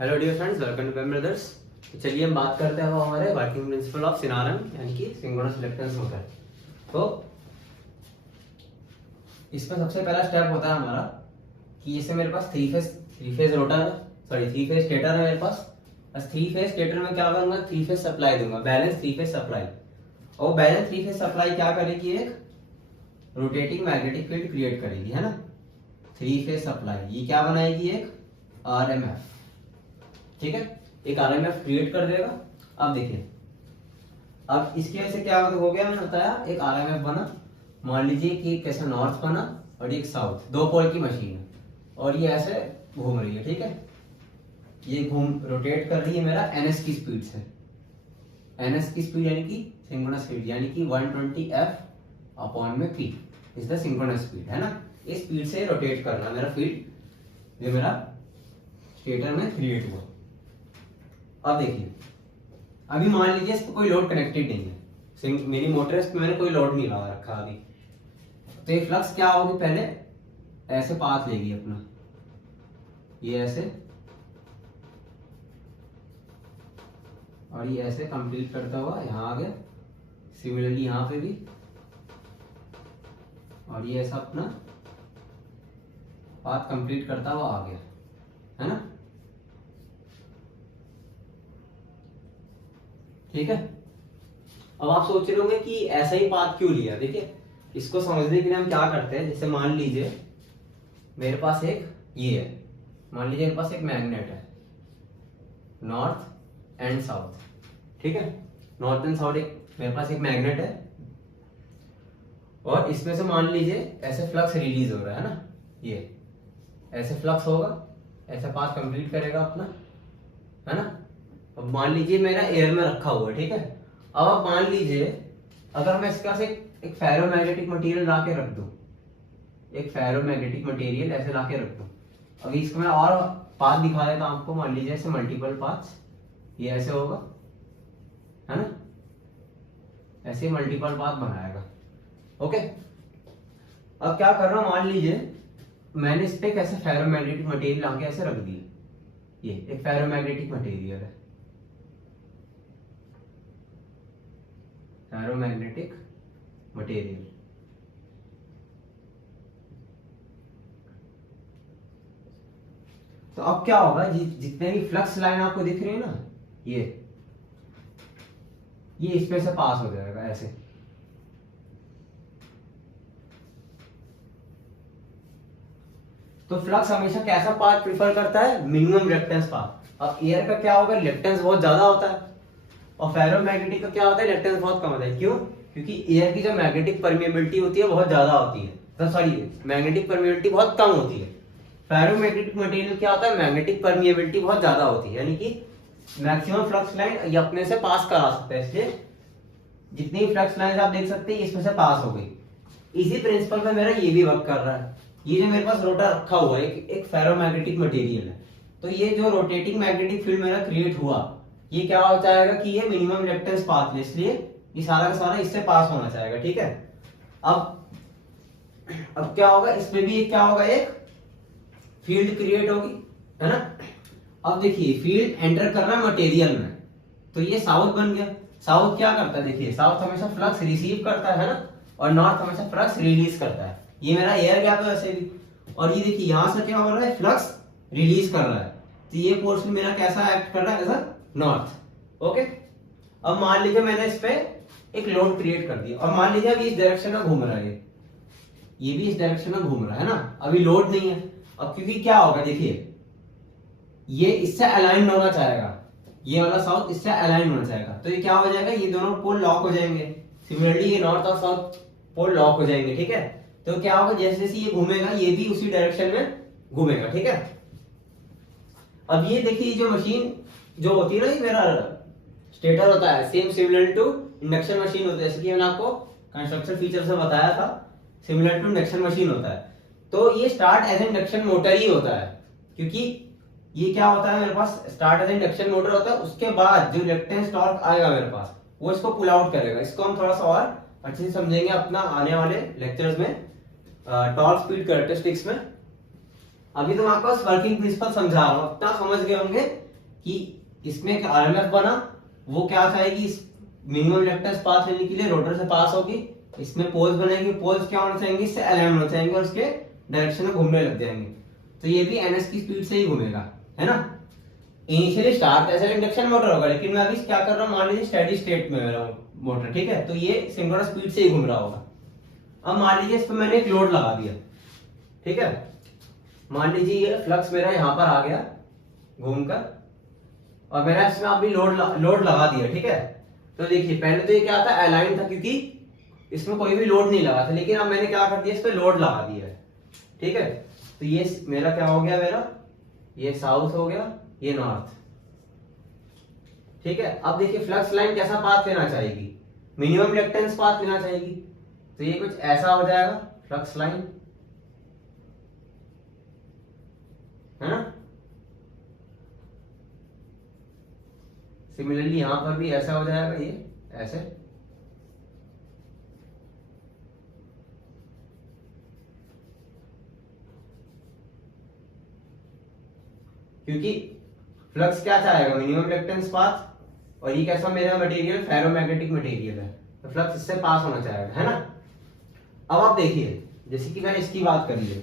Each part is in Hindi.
Hello dear friends, welcome to Pem Brothers. तो चलिए हम बात करते हैं हमारे वर्किंग प्रिंसिपल ऑफ सिनारम यानी कि सिंक्रोनस रिलक्टेंस मोटर। तो इसमें सबसे पहला स्टेप होता है हमारा कि जैसे मेरे पास three phase rotor three phase stator है मेरे पास। बस थ्री फेज स्टेटर में क्या करूंगा, थ्री फेज सप्लाई दूंगा, बैलेंस थ्री फेज सप्लाई। और बैलेंस थ्री फेज सप्लाई क्या करेगी, एक रोटेटिंग मैग्नेटिक फील्ड क्रिएट करेगी, है ना। थ्री फेज सप्लाई ये क्या बनाएगी, एक आरएमएफ, ठीक है, एक आरएमएफ क्रिएट कर देगा। अब देखिए, अब इसकी वजह से क्या हो गया, मैंने बताया एक आरएमएफ बना। मान लीजिए कि कैसे नॉर्थ बना और एक साउथ, दो पोल की मशीन है और ये ऐसे घूम रही है, ठीक है। ये रोटेट कर रही है मेरा एनएस की स्पीड से। एनएस की स्पीड यानी कि सिंक्रोनस स्पीड, यानी कि 120 एफ अपॉन में P is the synchronous speed, है ना। इस स्पीड से रोटेट करना मेरा फील्ड, जो मेरा स्टेटर में क्रिएट हुआ। अब देखिए, अभी मान लीजिए इस पर कोई लोड कनेक्टेड नहीं है, मेरी मोटर इस पर मैंने कोई लोड नहीं लगा रखा अभी। तो ये फ्लक्स क्या होगी, पहले ऐसे पाथ लेगी अपना, ये ऐसे और ये ऐसे कंप्लीट करता हुआ यहाँ आ गया। सिमिलरली यहाँ पे भी, और ये ऐसा अपना पाथ कंप्लीट करता हुआ आ गया, है ना। ठीक है। अब आप सोच रहे होंगे कि ऐसा ही पाथ क्यों लिया। देखिए, इसको समझने के लिए हम क्या करते हैं, जैसे मान लीजिए मेरे पास एक ये है, मान लीजिए मेरे पास एक मैग्नेट है, नॉर्थ एंड साउथ, ठीक है। नॉर्थ एंड साउथ एक मेरे पास एक मैग्नेट है और इसमें से मान लीजिए ऐसे फ्लक्स रिलीज हो रहा है ना, ये ऐसे फ्लक्स होगा, ऐसा पाथ कंप्लीट करेगा अपना, है ना। अब मान लीजिए मेरा एयर में रखा हुआ है, ठीक है। अब आप मान लीजिए अगर मैं इसका से एक फेरोमैग्नेटिक मटेरियल ला के रख दूं, एक फेरोमैग्नेटिक मटेरियल ऐसे ला के रख दूं। अभी इसको मैं और पाथ दिखा देता हूं आपको। मान लीजिए ऐसे मल्टीपल पाथ्स, ये ऐसे होगा, है ना, ऐसे मल्टीपल पाथ बनाएगा। ओके, अब क्या कर रहा हूं, मान लीजिए मैंने इस पे कैसे फेरोमैग्नेटिक मटेरियल लाके ऐसे रख दिया, ये एक फेरोमैग्नेटिक मटेरियल है, फेरोमैग्नेटिक मटेरियल। तो अब क्या होगा, जितने भी फ्लक्स लाइन आपको दिख रही है ना, ये इसमें से पास हो जाएगा ऐसे। तो फ्लक्स हमेशा कैसा पाथ प्रिफर करता है, मिनिमम रिएक्टेंस पाथ। अब एयर का क्या होगा, रिएक्टेंस बहुत ज्यादा होता है और फेरोमैग्नेटिक का क्या होता है, रिएक्टेंस बहुत कम होता है। क्यों? क्योंकि एयर की जो मैग्नेटिक परमिएबिलिटी होती है बहुत ज्यादा होती है, तो सॉरी मैग्नेटिक परमिएबिलिटी बहुत कम होती है। फेरोमैग्नेटिक मटेरियल क्या होता है, मैग्नेटिक परमिएबिलिटी बहुत ज्यादा होती है, यानी कि मैक्सिमम फ्लक्स लाइन ये अपने से पास करा सकता है। इसलिए जितनी फ्लक्स लाइन आप देख सकते हैं इसमें से पास हो गई। इसी प्रिंसिपल पे मेरा ये भी वर्क कर रहा है। ये जो मेरे पास रोटर रखा हुआ है, एक फेरोमैग्नेटिक मटेरियल है, तो ये जो रोटेटिंग मैग्नेटिक फील्ड मेरा क्रिएट हुआ, ये क्या हो जाएगा कि ये मिनिमम रिएक्टेंस पाथ है, इसलिए ये सारा का सारा इससे पास होना चाहेगा, ठीक है। अब क्या होगा, इसमें भी क्या होगा, एक फील्ड क्रिएट होगी, है ना। अब देखिए, फील्ड एंटर कर रहा है मटेरियल में, तो ये साउथ बन गया। साउथ क्या करता है, देखिए साउथ हमेशा फ्लक्स रिसीव करता है ना, और नॉर्थ हमेशा फ्लक्स रिलीज करता है। ये मेरा एयर गैप है वैसे भी, और ये देखिए यहां से क्या हो रहा है, फ्लक्स रिलीज कर रहा है, तो ये पोर्शन मेरा कैसा एक्ट कर रहा है, ऐसा नॉर्थ। ओके, अब मान लीजिए मैंने इस पे एक लोड क्रिएट कर दिया और मान लीजिए अभी इस डायरेक्शन में घूम रहा है, ये भी इस डायरेक्शन में घूम रहा है ना, अभी लोड नहीं है। अब क्योंकि क्या होगा, देखिए ये इससे अलाइन होना चाहेगा, ये वाला साउथ इससे अलाइन होना चाहेगा, तो ये क्या हो जाएगा, ये दोनों पोल लॉक हो जाएंगे। सिमिलरली ये नॉर्थ और साउथ पोल लॉक हो जाएंगे, ठीक है। तो क्या होगा, जैसे जैसे ये घूमेगा ये भी उसी डायरेक्शन में घूमेगा, ठीक है। अब ये देखिए, जो मशीन जो होती है ना, ये मेरा स्टेटर होता है, same similar to induction machine होता है, जैसे कि मैंने आपको कंस्ट्रक्शन फीचर से बताया था, सिमिलर टू इंडक्शन मशीन होता है। तो ये स्टार्ट एज इंडक्शन मोटर ही होता है, क्योंकि ये क्या होता है, मेरे पास स्टार्ट एज इंडक्शन मोटर होता है, उसके बाद जो रिएक्टेंस टॉर्क आएगा मेरे पास, वो इसको पुल आउट करेगा। इसको हम थोड़ा सा और अच्छे से समझेंगे अपना आने वाले लेक्चर्स में, टॉर्क स्पीड कैरेक्टरिस्टिक्स में। अभी तो मैं आपको वर्किंग प्रिंसिपल समझा रहा हूँ, इतना समझ गए होंगे कि इसमें एक RMF बना, वो क्या चाहेगी, इस मिनिमम रिलक्टेंस पाथ लेने के लिए रोटर से पास होगी, इसमें पोल्स बनेंगे, पोल्स क्या होना चाहेंगे, इससे अलाइन होना चाहेंगे और उसके डायरेक्शन में घूमने लग जाएंगे। तो ये भी NS की स्पीड से ही घूमेगा, है ना। इनिशियली स्टार्ट ऐसे इंडक्शन मोटर होगा, लेकिन मैं अभी क्या कर रहा हूँ, मान लीजिए स्टेडी स्टेट में मेरा मोटर, ठीक है, तो ये सिंक्रोनस स्पीड से ही घूम रहा होगा। अब मान लीजिए इस पर मैंने एक लोड लगा दिया, ठीक है, मान लीजिए ये फ्लक्स मेरा यहाँ पर आ गया घूमकर, और मैंने इसमें अभी लोड लगा दिया, ठीक है। तो देखिए पहले तो ये क्या था, अलाइन था, क्योंकि इसमें कोई भी लोड नहीं लगा था, लेकिन अब मैंने क्या कर दिया, इस पे लोड लगा दिया है, ठीक है। तो ये मेरा क्या हो गया, मेरा ये साउथ हो गया, ये नॉर्थ, ठीक है। अब देखिए फ्लक्स लाइन कैसा पाथ लेना चाहेगी, मिनिमम रिएक्टेंस पाथ लेना चाहेगी, तो ये कुछ ऐसा हो जाएगा फ्लक्स लाइन, है ना। सिमिलरली यहां पर भी ऐसा हो जाएगा, ये ऐसे, क्योंकि फ्लक्स क्या चाहेगा, मिनिमम रिएक्टेंस पाथ, और ये कैसा मेरा मटेरियल फेरोमैग्नेटिक मटेरियल है, तो फ्लक्स इससे पास होना चाहेगा, है ना। अब आप देखिए, जैसे कि मैंने इसकी बात करी है,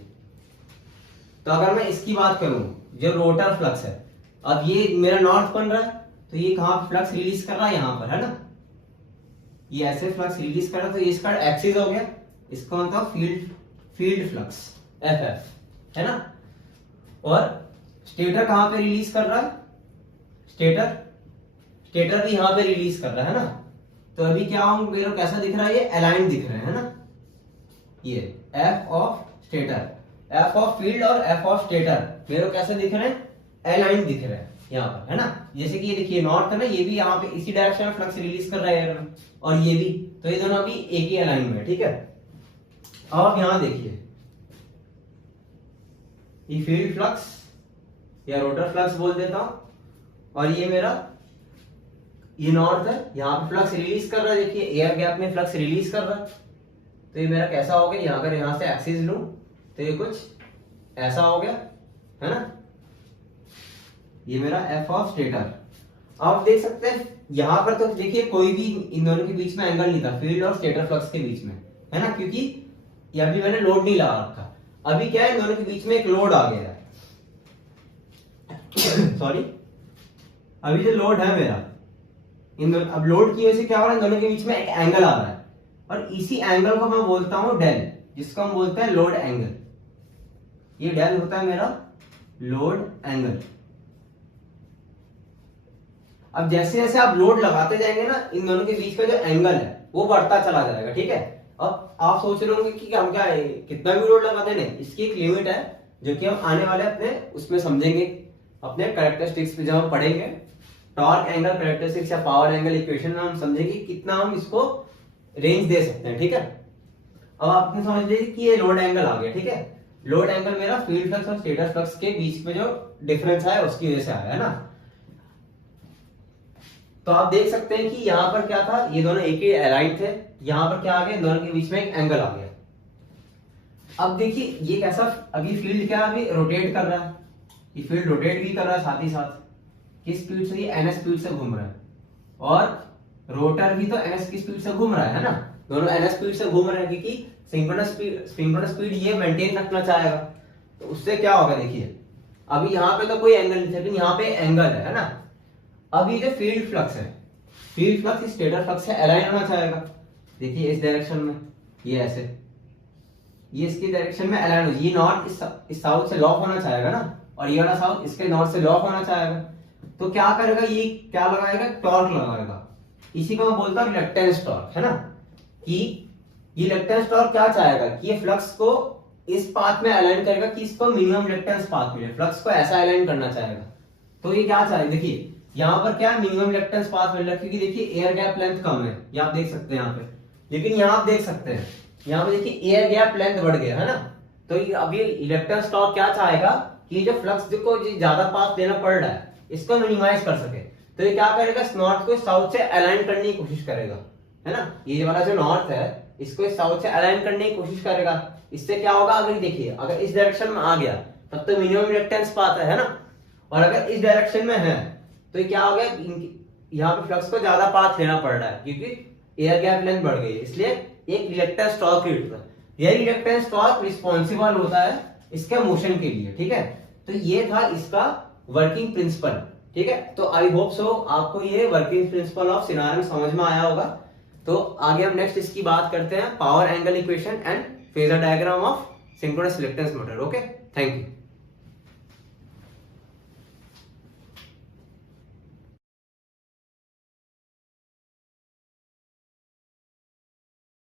तो अगर मैं इसकी बात करूं, जो रोटर फ्लक्स है, अब ये मेरा नॉर्थ बन रहा है, तो ये कहां फ्लक्स रिलीज कर रहा है, यहां पर, है ना, ये ऐसे फ्लक्स रिलीज कर रहा है, तो इसका एक्सिस हो गया, इसका मतलब फील्ड फ्लक्स FF, है ना। और स्टेटर कहां पे रिलीज कर रहा है, स्टेटर भी यहां पे रिलीज कर रहा है ना। तो अभी क्या होंगे, मेरे को कैसा दिख रहा है, ये अलाइन दिख रहे हैं, है ना, ये F of stator, F of field और F ऑफ स्टेटर मेरे को कैसे दिख रहे हैं, अलाइन दिख रहे हैं यहाँ पर, है ना। जैसे कि ये देखिए नॉर्थ है ना, ये भी यहाँ पे इसी डायरेक्शन में फ्लक्स रिलीज कर रहा है, और ये भी, तो ये दोनों भी एक ही अलाइन में, ठीक है। अब आप यहाँ देखिए, ये फील्ड फ्लक्स या रोटर फ्लक्स बोल देता हूं, और ये मेरा ये नॉर्थ है, यहाँ पे फ्लक्स रिलीज कर रहा है, देखिए एयर गैप में फ्लक्स रिलीज कर रहा है, तो ये मेरा कैसा हो गया, यहाँ अगर यहाँ से एक्सिस लूं तो ये कुछ ऐसा हो गया, है ना, ये मेरा F ऑफ स्टेटर। आप देख सकते हैं यहां पर, तो देखिए कोई भी इन दोनों के बीच में एंगल नहीं था, फील्ड और स्टेटर फ्लक्स के बीच में, है ना, क्योंकि ये अभी मैंने लोड नहीं लगा रखा। अभी क्या है, इन दोनों के बीच में एक लोड आ गया है सॉरी, अभी जो लोड है मेरा, इन दोनों, अब लोड की वजह से क्या हो रहा है, इन दोनों के बीच में एक एंगल आ रहा है, और इसी एंगल को मैं बोलता हूं डेल, जिसको हम बोलते हैं लोड एंगल। ये डेल होता है मेरा लोड एंगल। अब जैसे जैसे आप लोड लगाते जाएंगे ना, इन दोनों के बीच का जो एंगल है वो बढ़ता चला जाएगा, ठीक है। अब आप सोच रहे होंगे कि हम क्या है, कितना भी लोड लगाते हैं, इसकी एक लिमिट है, जो कि हम आने वाले अपने उसमें समझेंगे, अपने कैरेक्टरिस्टिक्स पे जब हम पढ़ेंगे, टॉर्क एंगल कैरेक्टरिस्टिक्स या पावर एंगल इक्वेशन में हम समझेंगे कितना हम इसको रेंज दे सकते हैं, ठीक है। अब आपने समझ लीजिए कि ये लोड एंगल आ गया, ठीक है। लोड एंगल मेरा फील्ड फ्लक्स और स्टेटर फ्लक्स के बीच में जो डिफरेंस है उसकी वजह से आया, है ना। तो आप देख सकते हैं कि यहाँ पर क्या था, ये दोनों एक ही अलाइन थे, यहाँ पर क्या आ गया, दोनों के बीच में एक एंगल आ गया। अब देखिए ये कैसा, अभी फील्ड क्या अभी रोटेट कर रहा है, ये फील्ड रोटेट भी कर रहा है साथ ही साथ, किस स्पीड से, ये NS स्पीड से घूम रहा है, और रोटर भी तो NS की स्पीड से घूम रहा है ना, दोनों NS स्पीड से घूम रहे हैं, क्योंकि सिंक्रोनस स्पीड ये मेंटेन रखना चाहेगा। तो उससे क्या होगा, देखिए अभी यहाँ पे तो कोई एंगल नहीं, लेकिन यहाँ पे एंगल है ना। अभी जो फील्ड फ्लक्स है, फील्ड फ्लक्स स्टेटर फ्लक्स से अलाइन होना चाहेगा, देखिए इस डायरेक्शन में, ये ऐसे, ये इसकी डायरेक्शन में अलाइन हो, ये नॉर्थ इस साउथ से लॉक होना चाहेगा ना, और ये वाला साउथ इसके नॉर्थ से लॉक होना चाहेगा। तो क्या करेगा, ये क्या लगाएगा, टॉर्क लगाएगा, इसी को मैं बोलता हूं रिलक्टेंस टॉर्क, है ना। कि ये रिलक्टेंस टॉर्क क्या चाहेगा, कि ये फ्लक्स को इस पाथ में अलाइन करेगा, कि इसको मिनिमम रिलक्टेंस पाथ मिले, फ्लक्स को ऐसा अलाइन करना चाहेगा। तो ये क्या चाहेगा, देखिए यहाँ पर क्या है, मिनिमम रिलक्टेंस पाथ मिल रहा है, क्योंकि देखिए एयर गैप लेंथ कम है, ये आप देख सकते हैं यहाँ पे, लेकिन यहाँ आप देख सकते हैं, यहाँ पे देखिए एयर गैप लेंथ बढ़ गया, है ना। तो ये अभी रिलक्टेंस टॉर्क क्या चाहेगा, कि जो फ्लक्स को ज्यादा पाथ देना पड़ रहा है, इसको मिनिमाइज कर सके। तो ये क्या करेगा, इस नॉर्थ को साउथ से अलाइन करने की कोशिश करेगा, है ना। ये वाला जो नॉर्थ है, इसको साउथ से अलाइन करने की कोशिश करेगा। इससे क्या होगा, अगर देखिए अगर इस डायरेक्शन में आ गया तब तो मिनिमम रिलक्टेंस पाथ है ना, और अगर इस डायरेक्शन में है तो ये क्या हो गया, यहाँ पे फ्लक्स को ज्यादा पाथ लेना पड़ रहा है क्योंकि एयर गैप लेंथ बढ़ गई है, इसलिए एक रिएक्टेंस टॉर्क क्रिएट होता है। यही रिएक्टेंस टॉर्क रिस्पॉन्सिबल होता है इसके मोशन के लिए, ठीक है। तो ये था इसका वर्किंग प्रिंसिपल, ठीक है। तो आई होप सो आपको ये वर्किंग प्रिंसिपल ऑफ सिनारियो समझ में आया होगा। तो आगे हम नेक्स्ट इसकी बात करते हैं, power angle equation and phasor diagram of synchronous reluctance motor. Okay, thank you.